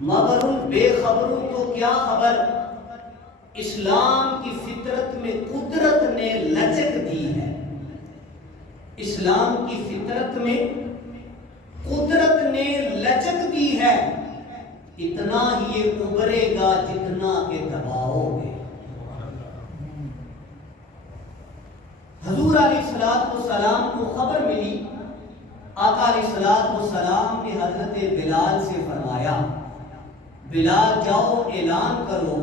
مگر ان بے خبروں کو کیا خبر، اسلام کی فطرت میں قدرت نے لچک دی ہے، اسلام کی فطرت میں قدرت نے لچک دی ہے، اتنا ہی یہ ابھرے گا جتنا کہ دباؤ گے۔ حضور علیہ السلام کو خبر ملی، آقا علیہ السلام نے حضرت بلال سے فرمایا، بلال جاؤ اعلان کرو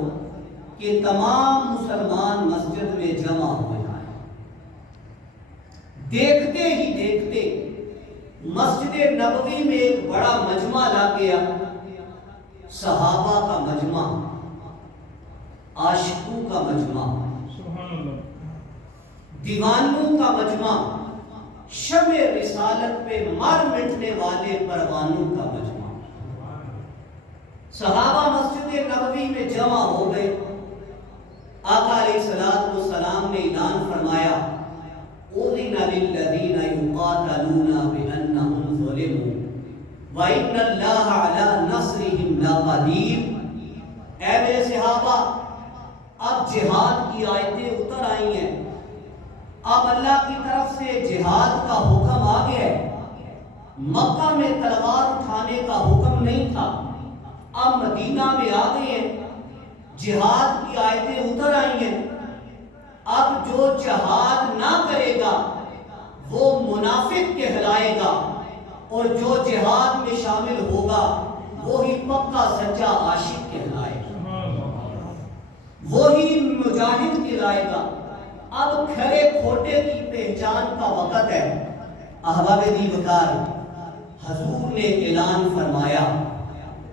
کہ تمام مسلمان مسجد میں جمع ہو جائیں۔ دیکھتے ہی دیکھتے مسجد نبوی میں ایک بڑا مجمع لگ گیا، صحابہ کا مجمع، عاشقوں کا مجمع، دیوانوں کا مجمع، شمع رسالت پہ مر مٹنے والے پروانوں کا مجمع۔ صحابہ مسجد نبوی میں جمع ہو گئے، آقا علیہ السلام نے اعلان فرمایا، اذن للذین یقاتلون بانہم ظلموا وان اللہ علی نصرہم لقدیر۔ اے میرے صحابہ، اب جہاد کی آیتیں اتر آئی ہیں، اب اللہ کی طرف سے جہاد کا حکم آ گیا ہے۔ مکہ میں تلوار اٹھانے کا حکم نہیں تھا، اب مدینہ میں آ گئے ہیں، جہاد کی آیتیں اتر آئی ہیں۔ اب جو جہاد نہ کرے گا وہ منافق کہلائے گا، اور جو جہاد میں شامل ہوگا وہی پکا سچا عاشق کہلائے گا، وہی مجاہد کہلائے گا۔ اب کھرے کھوٹے کی پہچان کا وقت ہے۔ احباب دیوکار، حضور نے اعلان فرمایا،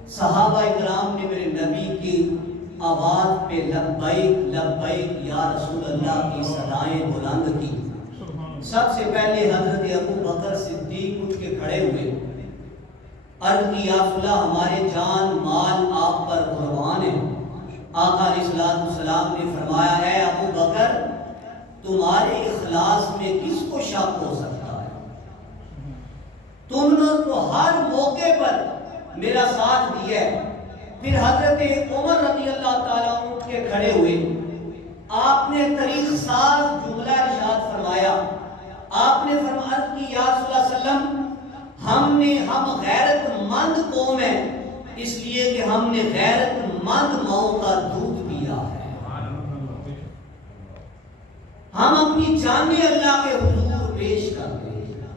صحابہ اکرام نے میرے نبی کی آواز پہ لبیک لبیک یا رسول اللہ کی صدائیں بلند کی۔ سب سے پہلے حضرت ابو بکر صدیق اٹھ کے کھڑے ہوئے، عرض کی یا رسول اللہ، ہمارے جان مال آپ پر قربان ہے۔ آقا علیہ السلام نے فرمایا، ہے ابو بکر، تمہارے اخلاص میں کس کو شک ہو سکتا ہے؟ تم نے تو ہر موقع پر میرا ساتھ دیا ہے۔ پھر حضرت عمر رضی اللہ تعالیٰ اٹھ کے کھڑے ہوئے، آپ نے طریق ساز جملہ ارشاد فرمایا، آپ نے فرمایا کہ یا رسول اللہ صلی اللہ علیہ وسلم، ہم غیرت مند قوم ہیں، اس لیے کہ ہم نے غیرت مند ماؤں کا دودھ پیا ہے، ہم اپنی جانیں اللہ کے حضور پیش کرتے ہیں۔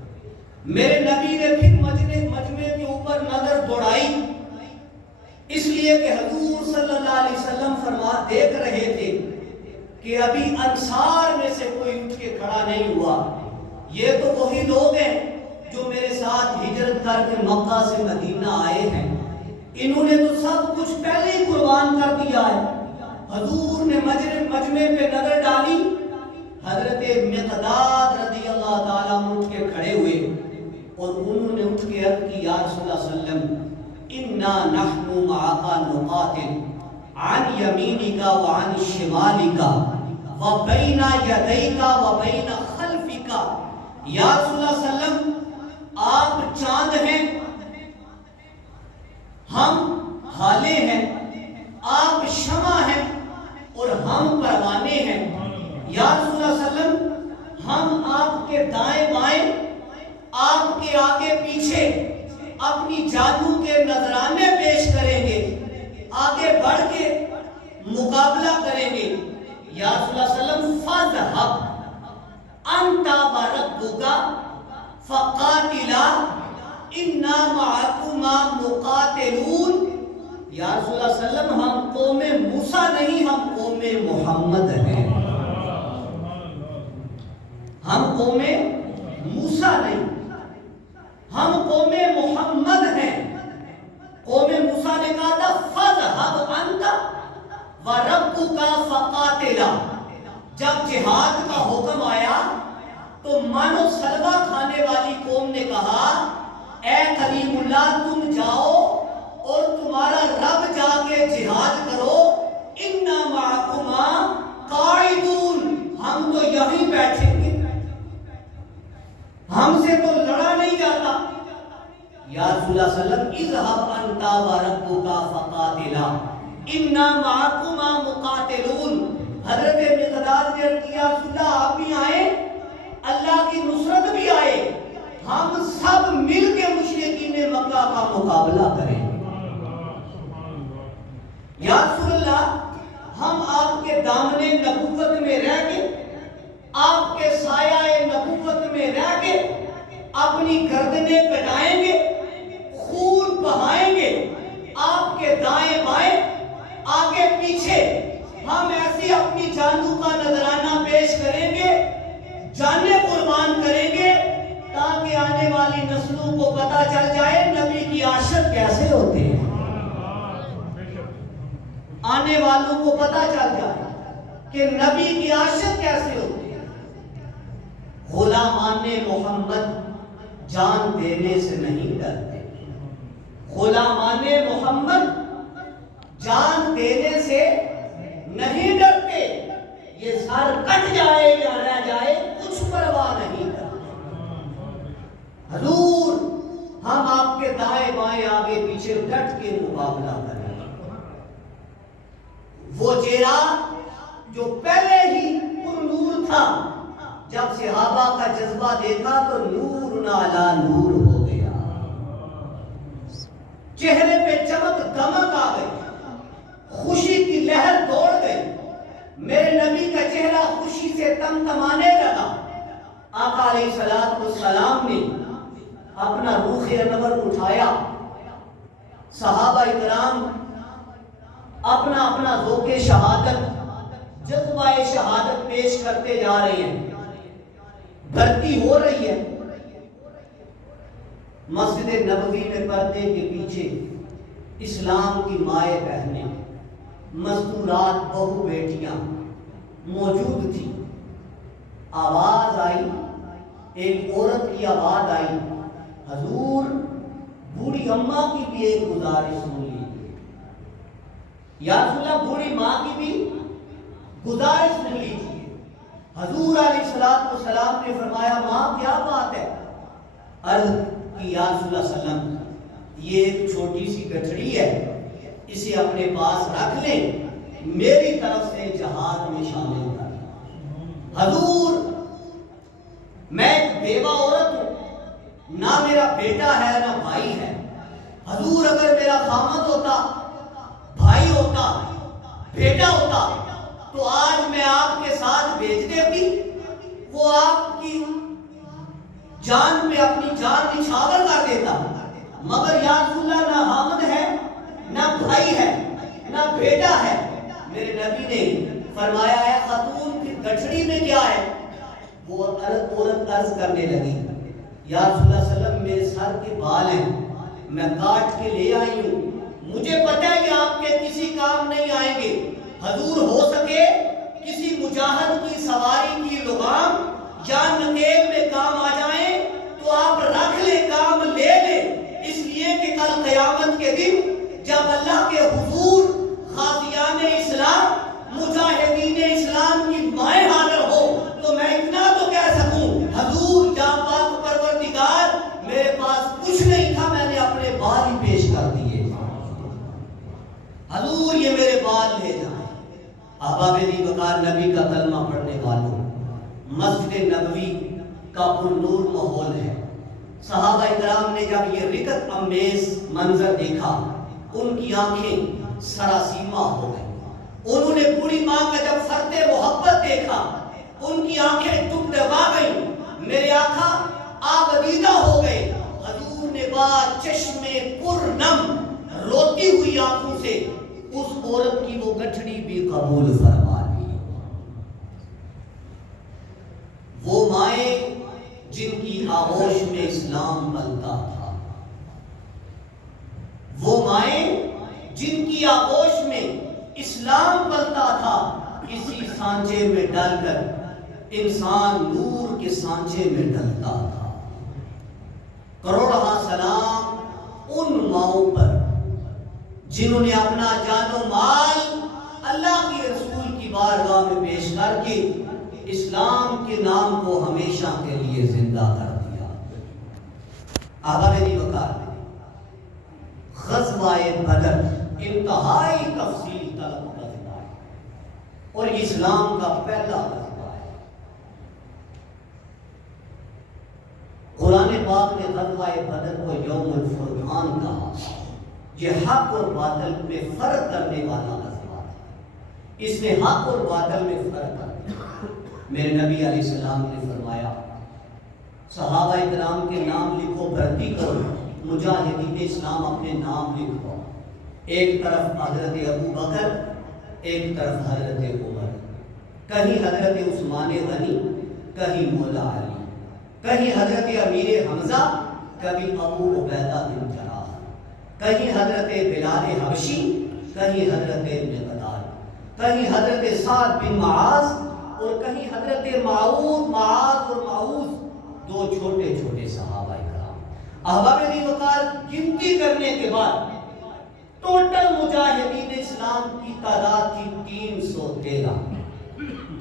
میرے نبی نے پھر مجمع کے اوپر نظر دوڑائی، اس لیے کہ حضور صلی اللہ علیہ وسلم دیکھ رہے تھے کہ ابھی انصار میں سے کوئی اٹھ کے کھڑا نہیں ہوا، یہ تو وہی لوگ ہیں جو میرے ساتھ ہجرت کر کے مکہ سے مدینہ آئے ہیں، انہوں نے تو سب کچھ پہلے ہی قربان کر دیا ہے۔ حضور نے مجمع پہ نظر ڈالی، حضرت مقداد رضی اللہ تعالیٰ اٹھ کے کھڑے ہوئے اور انہوں نے اٹھ کے عرض کی، یا رسول اللہ صلی اللہ علیہ وسلم، انا نحن معك نقاتل عن يمينك وعن شمالك وبين يديك وبين خلفك۔ یا رسول اللہ صلی اللہ علیہ وسلم، آپ چاند ہیں، ہم ہالے ہیں، آپ شمع ہیں اور ہم پروانے ہیں۔ یا رسول اللہ صلی اللہ علیہ وسلم، ہم آپ کے دائیں بائیں، آپ کے آگے پیچھے اپنی جادو کے نذرانے پیش کریں گے، آگے بڑھ کے مقابلہ کریں گے۔ یا رسول اللہ صلی اللہ علیہ وسلم، فَاذْهَبْ أَنْتَ وَرَبُّكَ فَقَاتِلَا إِنَّا مَعَكُمَا مُقَاتِلُونَ۔ یا رسول اللہ صلی اللہ علیہ وسلم، ہم قوم موسیٰ نہیں، ہم قوم محمد ہیں، ہم قوم موسیٰ نہیں، ہم قوم محمد ہیں۔ قوم موسیٰ نے کہا تھا فَاذْهَبْ أَنْتَ وَرَبُّكَ فَقَاتِلَا، جب جہاد کا حکم آیا تو مانو سلوہ کھانے والی قوم نے کہا، اے کلیم اللہ، تم جاؤ اور تمہارا رب جا کے جہاد کرو، اِنَّا مَعَكُمَا قَاعِدُونَ، ہم تو یہیں بیٹھیں گے، ہم سے تو لڑا نہیں جاتا۔ یا رسول اللہ صلی اللہ علیہ وسلم، اذهب انت ربک فقاتلا انا معکما مقاتلون۔ حضرت مقداد نے عرض کیا رسول اللہ آپ بھی آئیں، اللہ کی نصرت بھی آئے، ہم سب مل کے مشرکین مکہ کا مقابلہ کریں۔ یا رسول اللہ ہم آپ کے دامن نبوت میں رہ کے، آپ کے سایہ نبوت میں رہ کے اپنی گردنیں کٹائیں گے، خون بہائیں گے، آپ کے دائیں بائیں آگے پیچھے ہم ایسی اپنی جانوں کا نذرانہ پیش کریں گے، جانیں قربان کریں گے، تاکہ آنے والی نسلوں کو پتہ چل جائے نبی کی عاشق کیسے ہوتے ہیں، آنے والوں کو پتہ چل جائے کہ نبی کی عاشق کیسے ہوتے ہیں۔ غلامان محمد جان دینے سے نہیں ڈرتے، غلامان محمد جان دینے سے نہیں ڈرتے، یہ سر کٹ جائے یا رہ جائے کچھ پرواہ نہیں کرتے۔ حضور ہم آپ کے دائیں بائیں آگے پیچھے ڈٹ کے مقابلہ کریں۔ وہ چہرہ جو پہلے ہی پر نور تھا، جب صحابہ کا جذبہ دیکھا تو نور نالا نور ہو گیا، چہرے پہ چمک دمک آ گئی، خوشی کی لہر دوڑ گئی، میرے نبی کا چہرہ خوشی سے تمتمانے لگا۔ آقا علیہ السلام نے اپنا روح انور اٹھایا، صحابہ کرام اپنا اپنا ذوق شہادت، جذبہ شہادت پیش کرتے جا رہے ہیں، بھرتی ہو رہی ہے۔ مسجد نبوی میں پردے کے پیچھے اسلام کی مائیں بہنیں، مستورات بہو بیٹیاں موجود تھی۔ آواز آئی، ایک عورت کی آواز آئی، حضور بوڑھی اماں کی بھی ایک گزارش سن لیجیے۔ یا رسول اللہ بوڑھی ماں کی بھی گزارش سن لیجیے۔ حضور علیہ السلام نے فرمایا ماں کیا بات ہے؟ عرض کی یا رسول اللہ صلی اللہ علیہ وسلم یہ ایک چھوٹی سی گٹھڑی ہے، اسے اپنے پاس رکھ لیں، میری طرف سے جہاد میں شامل کر لیں۔ حضور میں ایک بیوہ عورت ہوں، نہ میرا بیٹا ہے نہ بھائی ہے، حضور اگر میرا خامد ہوتا، بھائی ہوتا، بیٹا ہوتا تو آج میں آپ کے ساتھ بھیج دیتی، وہ آپ کی جان پہ اپنی جان نچھاور کر دیتا، مگر یا رسول اللہ نہ حامد ہے، نہ بھائی ہے، نہ بیٹا ہے۔ میرے نبی نے فرمایا ہے خاتون کی گٹھڑی میں کیا ہے؟ وہ عورت عرض کرنے لگی یا رسول اللہ صلی اللہ علیہ وسلم میرے سر کے بال ہیں، میں کاٹ کے لے آئی ہوں، مجھے پتہ ہے کہ آپ کے کسی کام نہیں آئیں گے، حضور ہو سکے کسی مجاہد کی سواری کی لغام یا نکیل میں کام آ جائیں تو آپ رکھ لیں، کام لے لیں، اس لیے کہ کل قیامت کے دن جب اللہ کے حضور غازیان اسلام، مجاہدین اسلام کی مائیں حاضر ہو تو میں اتنا تو کہہ سکوں حضور یا پاک پروردگار میرے پاس کچھ نہیں تھا، میں نے اپنے بال ہی پیش کر دیے، حضور یہ میرے بال لے جائیں۔ احباب دی وقار نبی کا کلمہ پڑھنے والوں، مسجد نبوی کا پر نور ماحول ہے۔ صحابہ کرام نے جب یہ رکت امیز منظر دیکھا ان کی آنکھیں سراسیمہ ہو گئی، انہوں نے بوڑھی ماں کا جب فرد محبت دیکھا ان کی آنکھیں ڈبڈبا گئیں، میرے آقا آبدیدہ ہو گئے۔ حضور نے بعد چشمے پر نم روتی ہوئی آنکھوں سے اس عورت کی وہ گٹھڑی بھی قبول فرما لی۔ وہ مائیں جن کی آغوش میں اسلام پلتا تھا، وہ مائیں جن کی آغوش میں اسلام پلتا تھا، اسی سانچے میں ڈل کر انسان نور کے سانچے میں ڈلتا تھا۔ کروڑہ سلام ان ماؤں پر جنہوں نے اپنا جان و مال اللہ کے رسول کی بارگاہ میں پیش کر کے اسلام کے نام کو ہمیشہ کے لیے زندہ کر دیا۔ احباب دی وقار غزوہ بدر انتہائی تفصیل طلب غزوہ ہے اور اسلام کا پہلا غزوہ ہے۔ قرآن پاک نے غزوہ بدر کو یوم الفرقان کہا۔ یہ حق اور باطل میں فرق کرنے والا غزوہ ہے، اس نے حق اور باطل میں فرق کر دیا۔ میرے نبی علیہ السلام نے فرمایا صحابہ کرام کے نام لکھو، بھرتی کرو، مجاہدین اسلام اپنے نام لکھو، ایک طرف حضرت ابو بکر، ایک طرف حضرت عمر، کہیں حضرت عثمان غنی، کہیں مولا علی، کہیں حضرت امیر حمزہ، کبھی ابو عبیدہ بن جراح، کہیں حضرت بلال حبشی، کہیں حضرت مقداد، کہیں حضرت سعد بن معاذ، اور کہیں حضرت معاذ اور معوذ، دو چھوٹے چھوٹے صحابہ کرام۔ احباب دین وقار گنتی کرنے کے بعد ٹوٹل مجاہدین اسلام کی تعداد تھی 313۔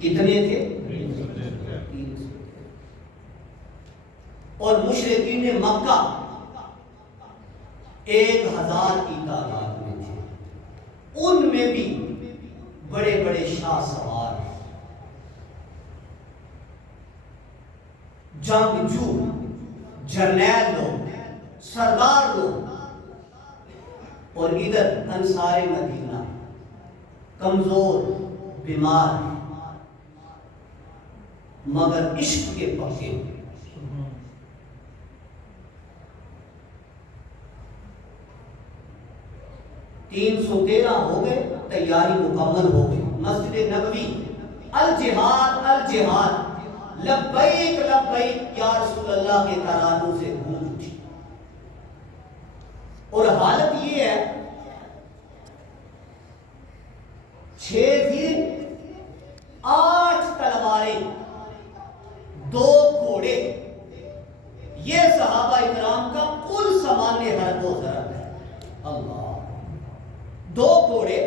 کتنے تھے؟ 313۔ اور مشرکین مکہ 1000 کی تعداد میں تھے، ان میں بھی بڑے بڑے شاہ سوار، جنگجو، جرنیل لوگ، سردار لوگ، اور ادھر انصار مدینہ کمزور، بیمار، مگر عشق کے پکے۔ 313 ہو گئے، تیاری مکمل ہو گئی۔ مسجد نبوی الجہاد الجہاد، لبیک لبیک یا رسول اللہ کے ترانوں سے گونج اٹھی۔ اور حالت یہ ہے 6 تیر، 8 تلواریں، 2 گھوڑے، یہ صحابہ اکرام کا کل سامان حرب و ضرب ہے۔ اللہ، 2 گھوڑے،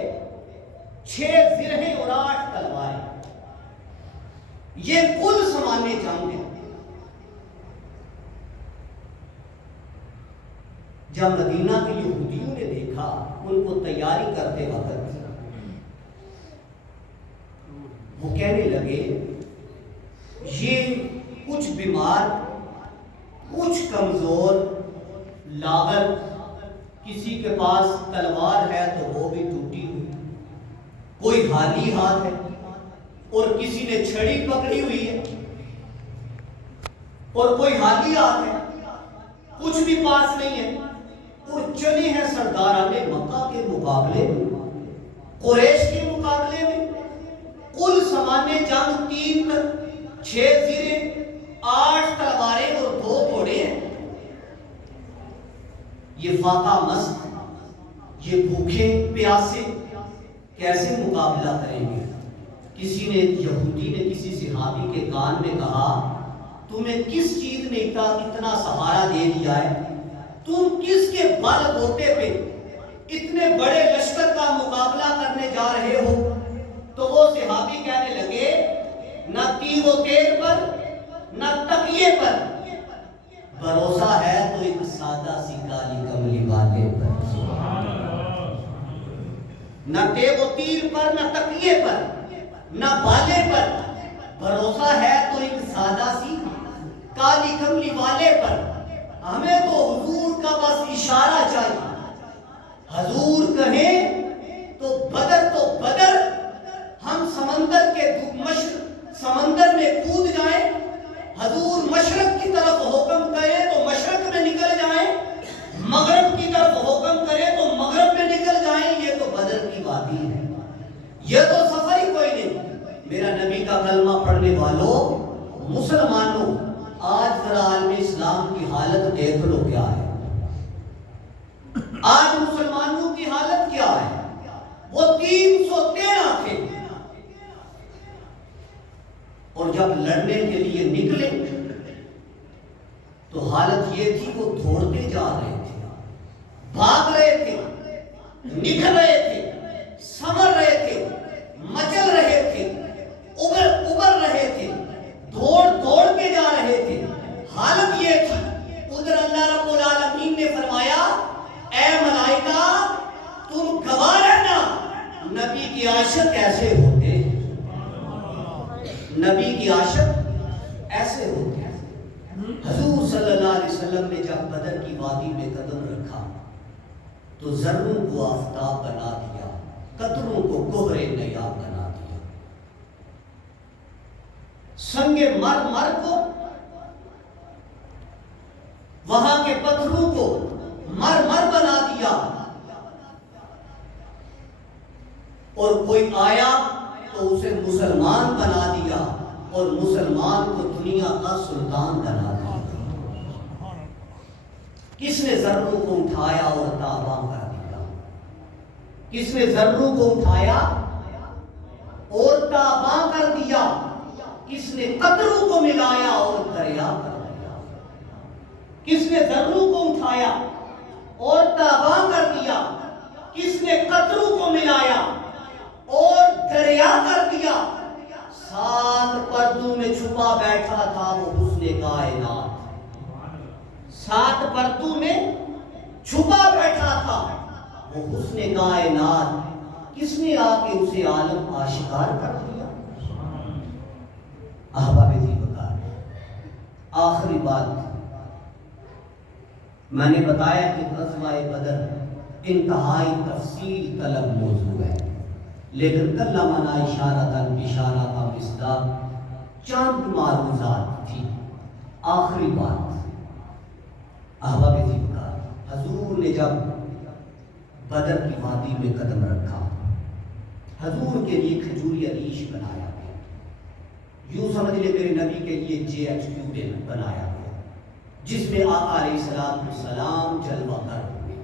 6 زرہیں اور 8 تلواریں، یہ کل سامان جنگ ہے۔ جب مدینہ کے یہودیوں نے دیکھا ان کو تیاری کرتے وقت، وہ کہنے لگے یہ کچھ بیمار، کچھ کمزور، لاغر، کسی کے پاس تلوار ہے تو وہ بھی ٹوٹی ہوئی، کوئی خالی ہاتھ ہے، اور کسی نے چھڑی پکڑی ہوئی ہے، اور کوئی خالی ہاتھ ہے، کچھ بھی پاس نہیں ہے، اور چلے ہیں سرداران مکہ کے مقابلے میں، قریش کے مقابلے میں۔ کل سامان جنگ 3، 6 زرہیں، 8 تلواریں اور 2 گھوڑے ہیں۔ یہ فاقہ مست، یہ بھوکے پیاسے کیسے مقابلہ کریں گے؟ کسی نے، یہودی نے کسی صحابی کے کان میں کہا تمہیں کس چیز نے اتنا سہارا دے دیا ہے؟ تم کس کے بل بوتے پہ اتنے بڑے لشکر کا مقابلہ کرنے جا رہے ہو؟ تو وہ صحابی کہنے لگے نہ تیر و تیر پر، نہ تکیے پر بھروسہ ہے تو ایک سادہ سی کالی کملی والے پر۔ نہ تیر و تیر پر، نہ تکیے پر، نہ بالے پر بھروسہ ہے تو ایک سادہ سی کالی کملی والے پر۔ ہمیں تو حضور کا بس اشارہ چاہیے، حضور کہیں تو بدر، ہم سمندر کے سمندر میں کود جائیں، حضور مشرق کی طرف حکم کرے تو مشرق میں نکل جائیں، مغرب کی طرف حکم کرے تو مغرب میں نکل جائیں۔ یہ تو بدر کی وادی ہے، یہ تو سفر ہی کوئی نہیں۔ میرا نبی کا کلمہ پڑھنے والوں، مسلمانوں، آج ذرا عالم اسلام کی حالت دیکھ لو کیا ہے۔ آج مسلمانوں کی حالت کیا ہے؟ وہ 313 تھے، اور جب لڑنے کے لیے نکلے تو حالت یہ تھی وہ دوڑتے جا رہے تھے، بھاگ رہے تھے، نکل رہے تھے، سمر رہے تھے، مچل رہے تھے، ابر رہے تھے، دوڑ کے جا رہے تھے۔ حالت یہ تھی، ادھر اللہ رب العالمین نے فرمایا اے ملائکہ نبی کی عاشق ایسے ہوتے ہیں، نبی کی عاشق ایسے ہوتے ہیں۔ حضور صلی اللہ علیہ وسلم نے جب بدر کی وادی میں قدم رکھا تو ذروں کو آفتاب بنا دیا، قطروں کو گوہر نیاب بنا دیا، سنگ مر کو، وہاں کے پتھروں کو مر بنا دیا، اور کوئی آیا تو اسے مسلمان بنا دیا، اور مسلمان کو دنیا کا سلطان بنا دیا۔ کس نے ذروں کو اٹھایا اور تاباں کر دیا؟ کس نے ذروں کو اٹھایا اور تاباں کر دیا؟ کس نے قطروں کو ملایا اور دریا کر دیا؟ کس نے ذروں کو اٹھایا اور تاباں کر دیا؟ کس نے قطروں کو ملایا اور دریا کر دیا؟ 7 پردوں میں چھپا بیٹھا تھا وہ حسن کائنات، 7 پردوں میں چھپا بیٹھا تھا وہ حسن کائنات، کس نے آ کے اسے عالم آشکار کر دیا؟ احباب ذی وقار، آخری بات میں نے بتایا کہ غزوہ بدر انتہائی تفصیل طلب موضوع ہے، لیکن کلمنا اشارۃ بشارۃ مصداق چند معروضات تھی۔ آخری بات، احباب ذی وقار، حضور نے جب بدر کی وادی میں قدم رکھا، حضور کے لیے کھجوری عریش بنایا گیا، یوں سمجھ لے میرے نبی کے لیے JHQ بنایا گیا، جس میں آقا علیہ السلام جلوہ گر ہوئے۔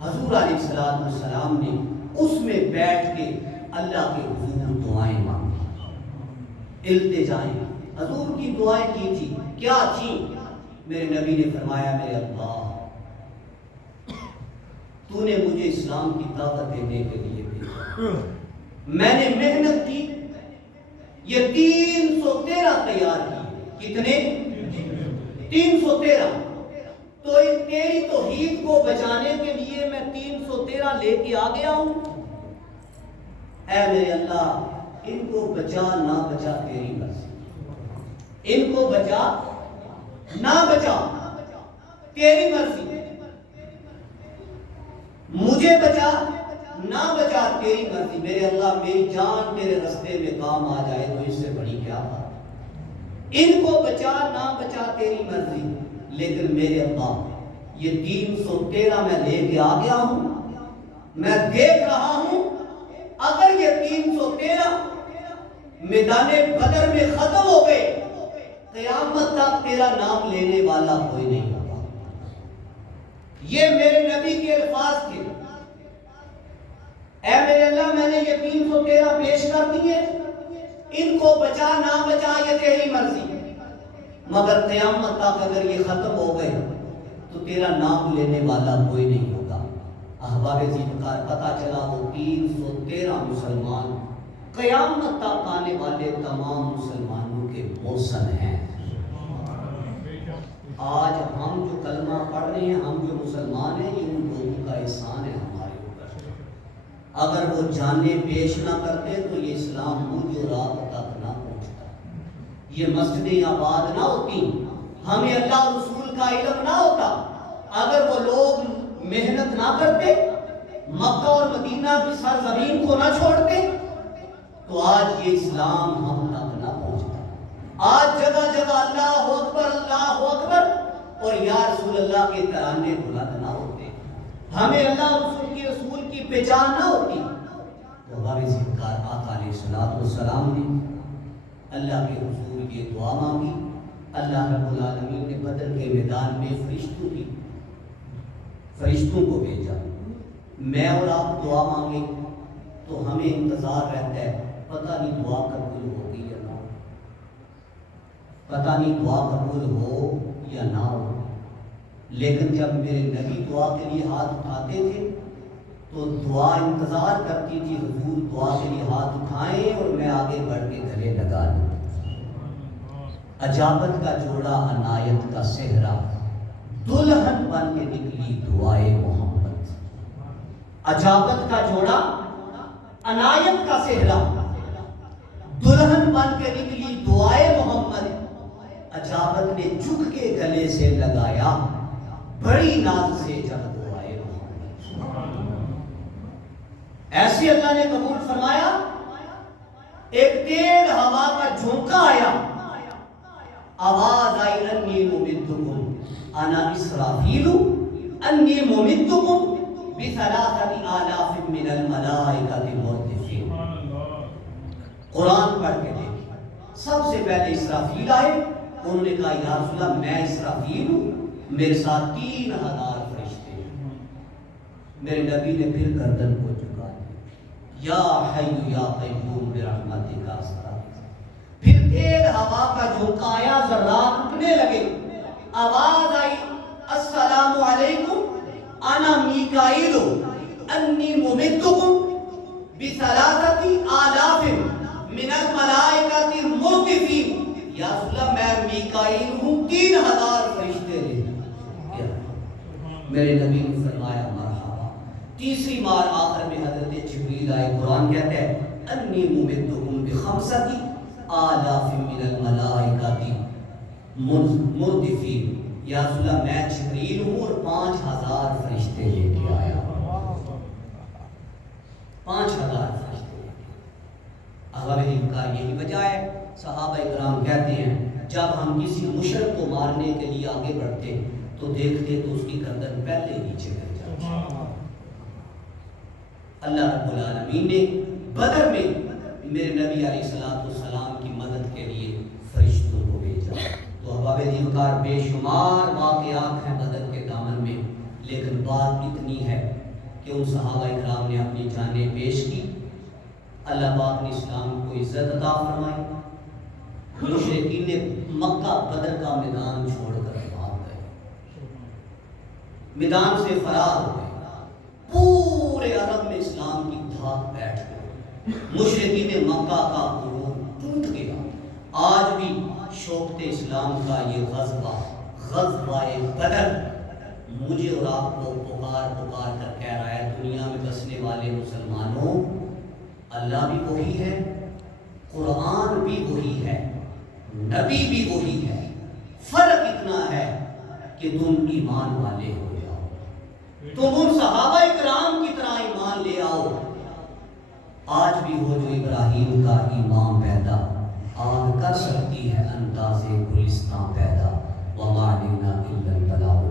حضور علیہ السلام نے اس میں بیٹھ کے اللہ کے حضور دعائیں مانگی، التجائیں، حضور کی دعائیں کی تھی، کیا تھی؟ میرے نبی نے فرمایا میرے اللہ، تو نے مجھے اسلام کی دعوت دینے کے لیے بھیجا، میں نے محنت کی، یہ 313 تیار کی، کتنے؟ 313، تو تیری توحید کو بچانے کے لیے میں 313 لے کے آ گیا ہوں۔ اے میرے اللہ، ان کو بچا نہ بچا تیری مرضی، ان کو بچا نہ بچا تیری مرضی، مجھے بچا نہ بچا تیری مرضی۔ میرے اللہ، میری جان تیرے رستے میں کام آ جائے تو اس سے بڑی کیا بات؟ ان کو بچا نہ بچا تیری مرضی، لیکن میرے اللہ یہ 313 میں لے کے آ گیا ہوں، میں دیکھ رہا ہوں اگر یہ 313 میدان بدر میں ختم ہو گئے، قیامت تک تیرا نام لینے والا کوئی نہیں ہوگا۔ یہ میرے نبی کے الفاظ تھے، اے میرے اللہ، میں نے یہ 313 پیش کر دیے، ان کو بچا نہ بچا یہ تیری مرضی، مگر قیامت تک اگر یہ ختم ہو گئے تو تیرا نام لینے والا کوئی نہیں ہوگا۔ احباب ذی وقار، پتہ چلا وہ 313 مسلمان قیامت تک آنے والے تمام مسلمانوں کے محسن ہیں۔ آج ہم جو کلمہ پڑھ رہے ہیں، ہم جو مسلمان ہیں، یہ ان لوگوں کا احسان ہے ہمارے اوپر۔ اگر وہ جانیں پیش نہ کرتے تو یہ اسلام مجھ اور آپ تک نہ پہنچتا، یہ مسجدیں آباد نہ ہوتی، ہمیں اللہ رسول کا علم نہ ہوتا، اگر وہ لوگ محنت نہ کرتے، مکہ اور مدینہ کی سرزمین کو نہ چھوڑتے، تو آج یہ اسلام ہم تک نہ پہنچتا۔ آج جگہ جگہ اللہ اکبر اور یا رسول اللہ کے ترانے بلند نہ ہوتے، ہمیں اللہ رسول کی پہچان نہ ہوتی۔ تو ہمارے ذکر آقا علیہ السلام نے اللہ کے حضور یہ دعا مانگی، اللہ رب العالمین نے بدر کے میدان میں فرشتوں کو بھیجا۔ میں اور آپ دعا مانگیں تو ہمیں انتظار رہتا ہے، پتہ نہیں دعا قبول ہوگی یا نہ ہو، پتہ نہیں دعا قبول ہو یا نہ ہو۔ لیکن جب میرے نبی دعا کے لیے ہاتھ اٹھاتے تھے تو دعا انتظار کرتی تھی، حضور دعا کے لیے ہاتھ اٹھائیں اور میں آگے بڑھ کے گلے لگا لوں۔ اجابت کا جوڑا، عنایت کا صحرا، دلہن بن کے نکلی دعائے محمد۔ اجابت کا جوڑا، عنایت کا صحرا، دلہن بن کے نکلی دعائے محمد، اجابت نے جھک کے گلے سے لگایا، بڑی ناز سے جب دعائے محمد۔ ایسی اللہ نے قبول فرمایا۔ ایک تیز ہوا کا جھونکا آیا، آواز آئی انی ممدکم انا اسرافیل انی ممدکم بثلاثۃ آلاف من الملائکۃ مردفین۔ قرآن پڑھ کے دیکھیں، سب سے پہلے اسرافیل آئے، انہوں نے کہا یا رسول اللہ میں اسرافیل ہوں، میرے ساتھ 3000 فرشتے ہیں۔ میرے نبی نے پھر گردن کو جھکا دیا، یا حی یا قیوم برحمتک استغیث۔ پھر تیز ہوا کا جھونکا آیا، ذرات اٹھنے لگے، آواز آئی السلام علیکم انا میکائیل انی ممدکم بثلاثۃ آلاف من الملائکۃ مردفین۔ یا رسول اللہ میں میکائیل ہوں، 3000 فرشتے لے۔ میرے نبی نے فرمایا مرحبا۔ تیسری بار آخر میں حضرت جبریل آئے، قرآن کہتا ہے انی ممدکم بخمسۃ آلاف من الملائکۃ مردفین۔ یا رسول اللہ میں جبریل ہوں اور 5000 فرشتے لے کے آیا، 5000 فرشتے لے کے۔ اب ان کا یہی وجہ ہے، صحابہ کرام کہتے ہیں جب ہم کسی مشرک کو مارنے کے لیے آگے بڑھتے تو دیکھتے تو اس کی گردن پہلے نیچے گر جاتی۔ اللہ رب العالمین نے بدر میں میرے نبی علیہ السلام کی مدد کے لیے فرشتوں کو بھیجا۔ تو احباب دیوکار بے شمار واقعات ہیں بدر کے دامن میں، لیکن بات اتنی ہے کہ ان صحابہ کرام نے اپنی جانیں پیش کی، اللہ پاک نے اسلام کو عزت عطا فرمائی۔ مشرکین نے مکہ بدر کا میدان چھوڑ کر بھاگ گئے، میدان سے فرار ہو گئے، پورے عرب میں اسلام کی دھاک بیٹھ گئی، مشرکین مکہ کا غرور ٹوٹ گیا۔ آج بھی شوکت اسلام کا یہ غزوہ بدر مجھے اور آپ کو پکار پکار کر کہہ رہا ہے، دنیا میں بسنے والے مسلمانوں، اللہ بھی وہی ہے، قرآن بھی وہی ہے، نبی بھی وہی ہے، فرق اتنا ہے کہ تم ایمان والے ہو جاؤ، تم ان صحابہ کرام کی طرح ایمان لے آؤ۔ آج بھی ہو جو ابراہیم کا ایمان پیدا، آگ کر سکتی ہے انداز گلستان پیدا، وما علینا الا البلاغ